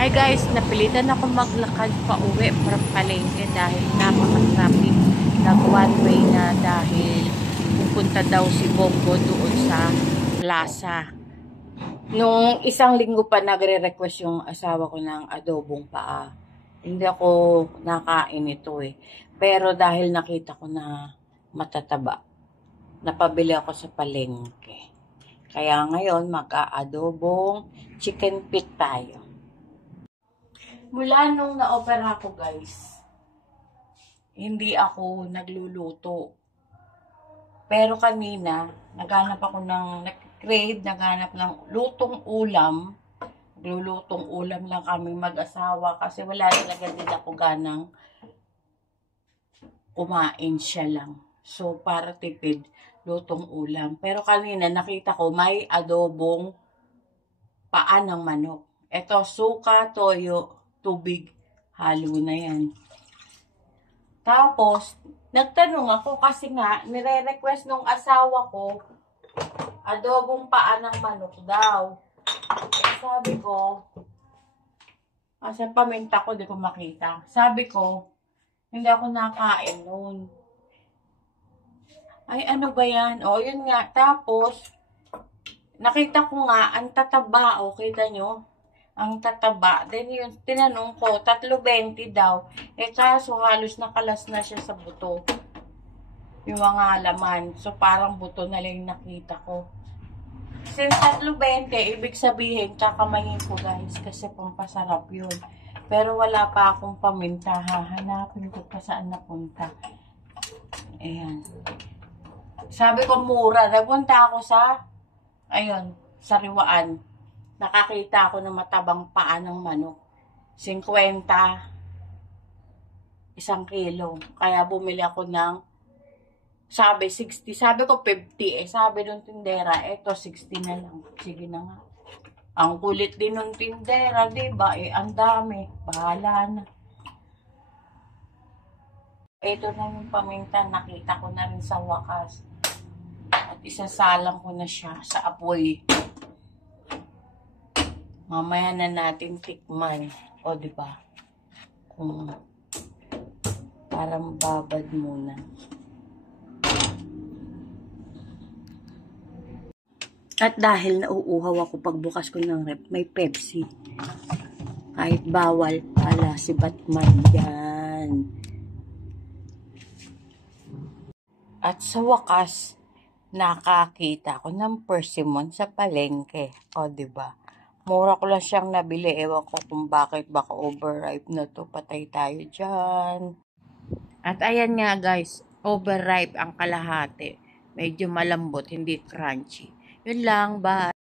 Hi guys, napilitan ako maglakad pa uwi from palengke dahil napaka-traffic. Nag one way na dahil pupunta daw si Bongo doon sa plaza. Nung isang linggo pa nagre-request yung asawa ko ng adobong paa. Hindi ako nakain ito eh. Pero dahil nakita ko na matataba, napabili ako sa palengke. Kaya ngayon mag-aadobong chicken feet tayo. Mula nung na-opera ko guys, hindi ako nagluluto. Pero kanina, naghanap ako nag-crave, naghanap ng lutong ulam. Naglulutong ulam lang kami mag-asawa kasi wala talaga din ako ganang kumain siya lang. So, para tipid, lutong ulam. Pero kanina, nakita ko may adobong paa ng manok. Ito, suka, toyo, tubig, halo na yan. Tapos, nagtanong ako kasi nga, nire-request nung asawa ko, adobong paa ng manok daw. Eh, sabi ko, asan paminta ko, di ko makita. Sabi ko, hindi ako nakain noon. Ay, ano ba yan? O, yun nga. Tapos, nakita ko nga, ang tataba, o, kita nyo? Ang tataba. Then yun, tinanong ko, 3.20 daw. Eh, kaso halos nakalas na siya sa buto. Yung mga laman. So, parang buto na lang nakita ko. Since 3.20, ibig sabihin, kakamayin ko guys. Kasi pampasarap yun. Pero wala pa akong paminta. Hahanapin ko pa saan napunta. Ayan. Sabi ko, mura. Nagpunta ako sa, ayun, sariwaan. Nakakita ako ng matabang paa ng manok. 50, 1 kilo. Kaya bumili ako ng, sabi 60. Sabi ko 50. Eh, sabi nung tindera, eto 60 na lang. Sige na nga. Ang kulit din nung tindera, diba? Eh, ang dami. Bahala na. Ito na yung paminta. Nakita ko na rin sa wakas. At isasalang ko na siya sa apoy. Mamaya na natin tikman. O, diba? Kung parang babad muna. At dahil nauuhaw ako pagbukas ko ng rep, may Pepsi. Kahit bawal, ala si Batman yan. At sa wakas, nakakita ko ng persimmon sa palengke. O, diba? Mura ko lang siyang nabili. Ewan ko kung bakit. Baka overripe na to. Patay tayo dyan. At ayan nga guys. Overripe ang kalahati. Medyo malambot. Hindi crunchy. Yun lang. Bye.